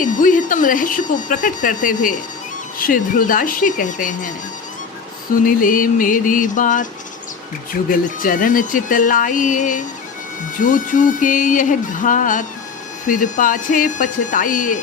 के गुह्यतम रहस्य को प्रकट करते हुए श्री ध्रुवदास जी कहते हैं, सुन ले मेरी बात जुगल चरण चित लाइए, जो चूके यह घात फिर पाछे पछताइए।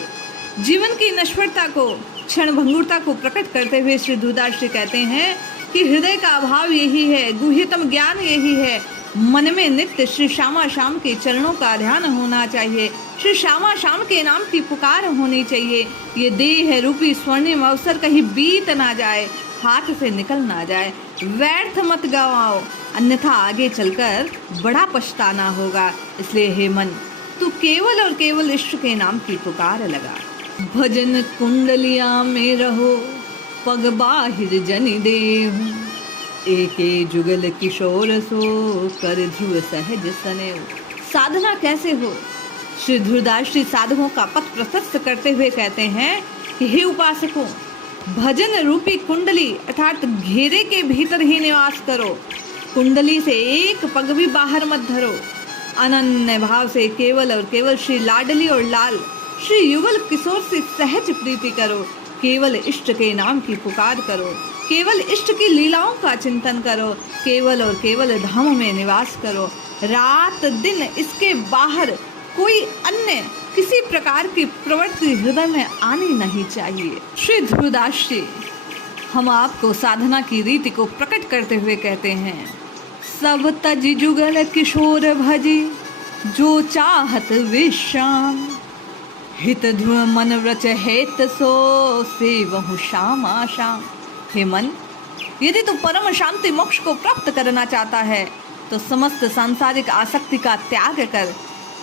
जीवन की नश्वरता को, क्षण भंगुरता को प्रकट करते हुए श्री ध्रुवदास जी कहते हैं कि हृदय का अभाव यही है, गुह्यतम ज्ञान यही है। मन में नित्य श्री श्यामा श्याम के चरणों का ध्यान होना चाहिए, श्री श्यामा श्याम के नाम की पुकार होनी चाहिए। ये देह रूपी स्वर्णिम अवसर कहीं बीत ना जाए, हाथ से निकल ना जाए। व्यर्थ मत गवाओ, अन्यथा आगे चलकर बड़ा पछताना होगा। इसलिए हे मन, तू केवल और केवल इष्ट के नाम की पुकार लगा। भजन कुंडलिया में रहो, पग बाहिर जनि देहु, एके जुगल किशोर सो, कर ध्रुव सहज सनेऊ। साधना कैसे हो? श्री ध्रुवदास जी साधकों का पथ प्रशस्त करते हुए कहते हैं कि हे उपासकों, भजन रूपी कुंडली अर्थात घेरे के भीतर ही निवास करो। कुंडली से एक पग भी बाहर मत धरो। अनन्य भाव से केवल और केवल श्री लाडली और लाल श्री युगल किशोर से सहज प्रीति करो। केवल इष्ट के नाम की पुकार करो, केवल इष्ट की लीलाओं का चिंतन करो, केवल और केवल धाम में निवास करो। रात दिन इसके बाहर कोई अन्य किसी प्रकार की प्रवृत्ति हृदय में आनी नहीं चाहिए। श्री ध्रुवदास जी हम आपको साधना की रीति को प्रकट करते हुए कहते हैं, सब तज जुगल किशोर भजी, जो चाहत विश्राम, हित ध्रुव मन व्रच हेत सो, सेवहु श्यामा श्याम। हे मन, यदि तू परम शांति मोक्ष को प्राप्त करना चाहता है तो समस्त सांसारिक आसक्ति का त्याग कर,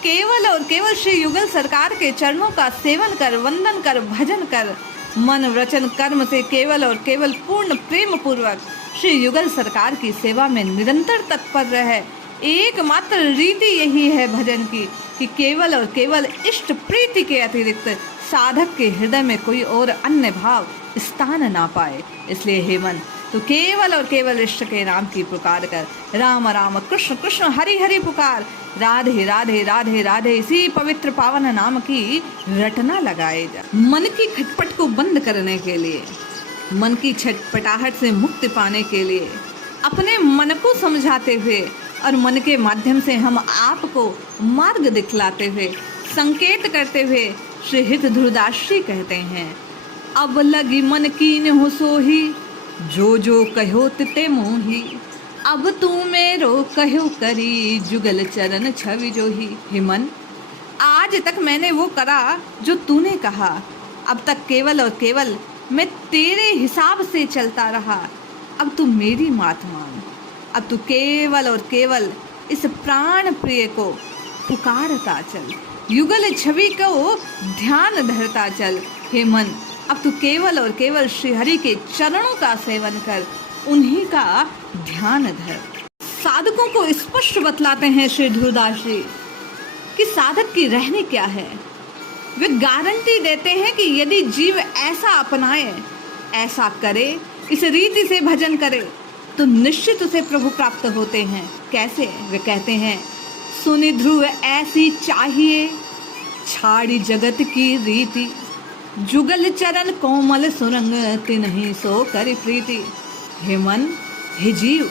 केवल और केवल श्री युगल सरकार के चरणों का सेवन कर, वंदन कर, भजन कर। मन वचन कर्म से केवल और केवल पूर्ण प्रेम पूर्वक श्री युगल सरकार की सेवा में निरंतर तत्पर रहे। एकमात्र रीति यही है भजन की कि केवल और केवल इष्ट प्रीति के अतिरिक्त साधक के हृदय में कोई और अन्य भाव स्थान ना पाए। इसलिए हे मन, तो केवल और केवल इष्ट के नाम की पुकार कर। राम राम कृष्ण कृष्ण हरि हरि पुकार, राधे राधे राधे राधे इसी पवित्र पावन नाम की रटना लगाए जा। मन की खटपट को बंद करने के लिए, मन की छटपटाहट से मुक्ति पाने के लिए अपने मन को समझाते हुए और मन के माध्यम से हम आपको मार्ग दिखलाते हुए, संकेत करते हुए श्री हित ध्रुवदास जी कहते हैं, अब लगी मन कीन हो सोही, जो जो कहो तिते मोही, अब तू मेरो कहो करी, जुगल चरण छवि जोही। हे मन, आज तक मैंने वो करा जो तूने कहा, अब तक केवल और केवल मैं तेरे हिसाब से चलता रहा। अब तू मेरी मात मान, अब तू केवल और केवल इस प्राण प्रिय को पुकारता चल, युगल छवि को ध्यान धरता चल। हे मन, अब तू केवल और केवल श्री हरि के चरणों का सेवन कर, उन्हीं का ध्यान धर। साधकों को स्पष्ट बतलाते हैं श्री ध्रुवदास जी कि साधक की रहनी क्या है। वे गारंटी देते हैं कि यदि जीव ऐसा अपनाए, ऐसा करे, इस रीति से भजन करे तो निश्चित उसे प्रभु प्राप्त होते हैं। कैसे? वे कहते हैं, सुनि ध्रुव ऐसी चाहिए, छाड़ी जगत की रीति, जुगल चरण कोमल सुरंग, तिन्हि सो करि प्रीति। हे मन, हे जीव,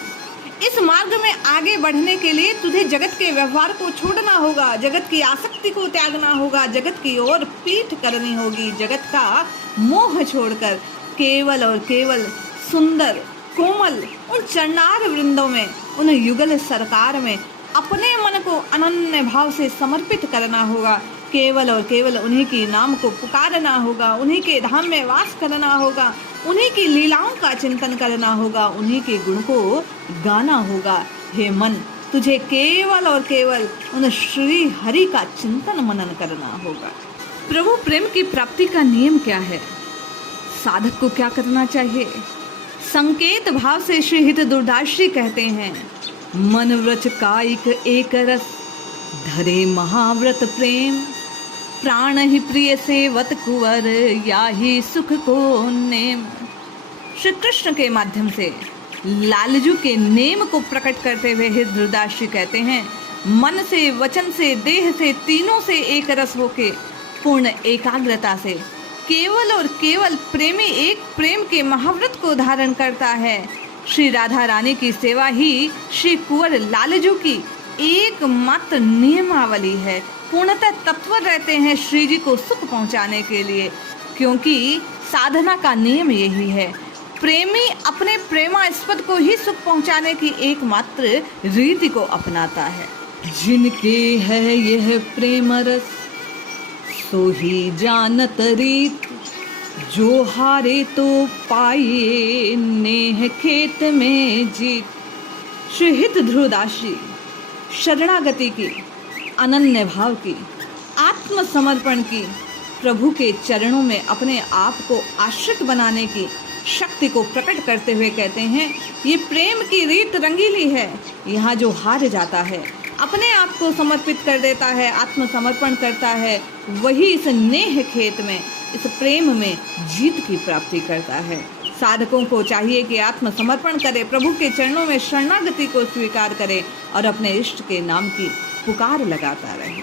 इस मार्ग में आगे बढ़ने के लिए तुझे जगत के व्यवहार को छोड़ना होगा, जगत की आसक्ति को त्यागना होगा, जगत की ओर पीठ करनी होगी। जगत का मोह छोड़कर केवल और केवल सुंदर कोमल उन चरणार वृंदों में, उन युगल सरकार में अपने मन को अनन्य भाव से समर्पित करना होगा। केवल और केवल उन्हीं की नाम को पुकारना होगा, उन्हीं के धाम में वास करना होगा, उन्हीं की लीलाओं का चिंतन करना होगा, उन्हीं के गुण को गाना होगा। हे मन, तुझे केवल और केवल उन श्री हरि का चिंतन मनन करना होगा। प्रभु प्रेम की प्राप्ति का नियम क्या है? साधक को क्या करना चाहिए? संकेत भाव से श्री हित ध्रुवदास जी कहते हैं, मन व्रज कायिक एक रस, धरे महाव्रत प्रेम, प्राण ही प्रिय सेवत कुंवर, या ही सुख को नेम। श्री कृष्ण के माध्यम से लालजू के नेम को प्रकट करते हुए हित ध्रुवदास जी कहते हैं, मन से, वचन से, देह से, तीनों से एक रस होके पूर्ण एकाग्रता से केवल और केवल प्रेमी एक प्रेम के महाव्रत को धारण करता है। श्री राधा रानी की सेवा ही श्री कुंवर लालजू की एकमात्र नियमावली है। पूर्णतः तत्पर रहते हैं श्री जी को सुख पहुंचाने के लिए, क्योंकि साधना का नियम यही है। प्रेमी अपने प्रेमास्पद को ही सुख पहुंचाने की एकमात्र रीति को अपनाता है। जिनके है यह प्रेम रस सो ही जानत रीत, जो हारे तो पाइए नेह खेत में जीत। श्रीहित ध्रुवदास जी शरणागति की, अनन्य भाव की, आत्मसमर्पण की, प्रभु के चरणों में अपने आप को आश्रित बनाने की शक्ति को प्रकट करते हुए कहते हैं, ये प्रेम की रीत रंगीली है। यहाँ जो हार जाता है, अपने आप को समर्पित कर देता है, आत्मसमर्पण करता है, वही इस नेह खेत में, इस प्रेम में जीत की प्राप्ति करता है। साधकों को चाहिए कि आत्मसमर्पण करे, प्रभु के चरणों में शरणागति को स्वीकार करे और अपने इष्ट के नाम की पुकार लगाता रहे।